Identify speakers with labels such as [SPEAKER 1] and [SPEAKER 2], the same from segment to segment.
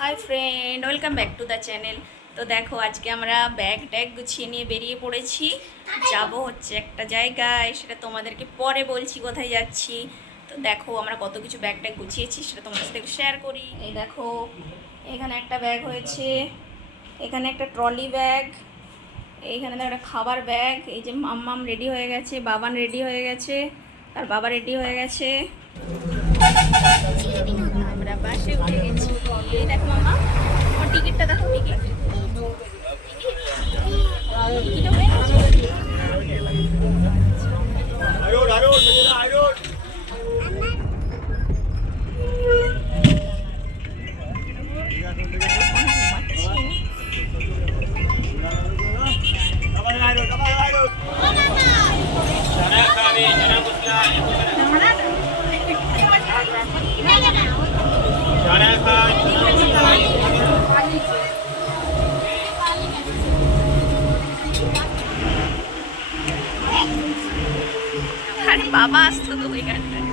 [SPEAKER 1] Hi friend welcome back to the channel তো দেখো, আজকে আমরা ব্যাগ ট্যাগ গুছিয়ে নিয়ে বেরিয়ে পড়েছি। যাব হচ্ছে একটা জায়গায়, সেটা তোমাদেরকে পরে বলছি কোথায় যাচ্ছি। তো দেখো, আমরা কত কিছু ব্যাগ ট্যাগ গুছিয়েছি, সেটা তোমাদের সাথে শেয়ার করি। এই দেখো, এখানে একটা ব্যাগ হয়েছে। এখানে একটা ট্রলি ব্যাগ এইখানে একটা খাবার ব্যাগ এই যে মাম্মাম রেডি হয়ে গেছে, বাবান রেডি হয়ে গেছে আর বাবা রেডি হয়ে গেছে। বাবা আসতো তো ওইখানটায়।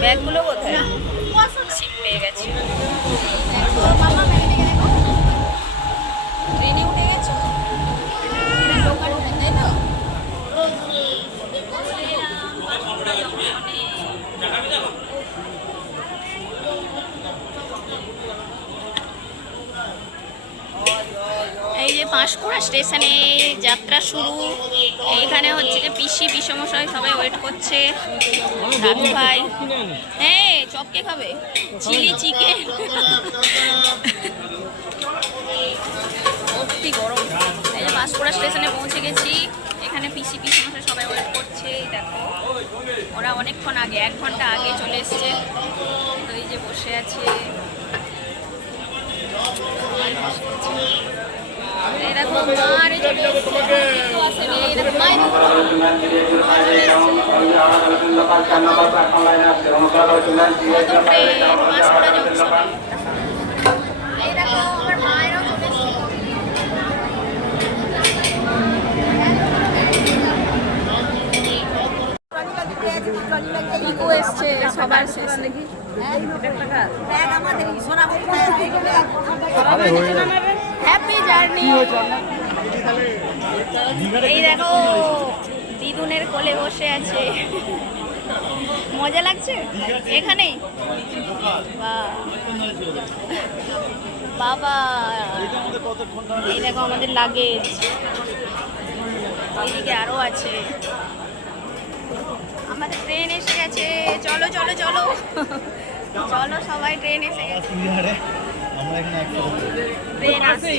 [SPEAKER 1] ব্যাগগুলো কোথায় সিট পেয়ে গেছে ট্রেনে উঠে গেছো তাই তো এই যে পাঁশকুড়া স্টেশনে যাত্রা শুরু। এইখানে হচ্ছে যে পিসি বিষমশাই সবাই ওয়েট করছে। দাদু ভাই। হ্যাঁ চপকে খাবে। Chilli chicken. সত্যি গরম। এই যে পাঁশকুড়া স্টেশনে পৌঁছে গেছি। এখানে পিসি, পিসমশাই সবাই ওয়েট করছে, দেখো। ওরা অনেকক্ষণ আগে, এক ঘণ্টা আগে চলে এসছে। তো এই যে বসে আছে। এই দেখো মার এসছে সবার শেষ নাকি হ্যাপি জার্নি এই দেখো দিদুনের কোলে বসে আছে। মজা লাগছে? এখানেই? বাহ। বাবা। এই দেখো আমাদের লাগেজ ওইদিকে আরও আছে। আমাদের ট্রেন এসে গেছে। চলো চলো চলো। চলো সবাই ট্রেন এসে গেছে।
[SPEAKER 2] আমরা এখানে
[SPEAKER 1] আসছে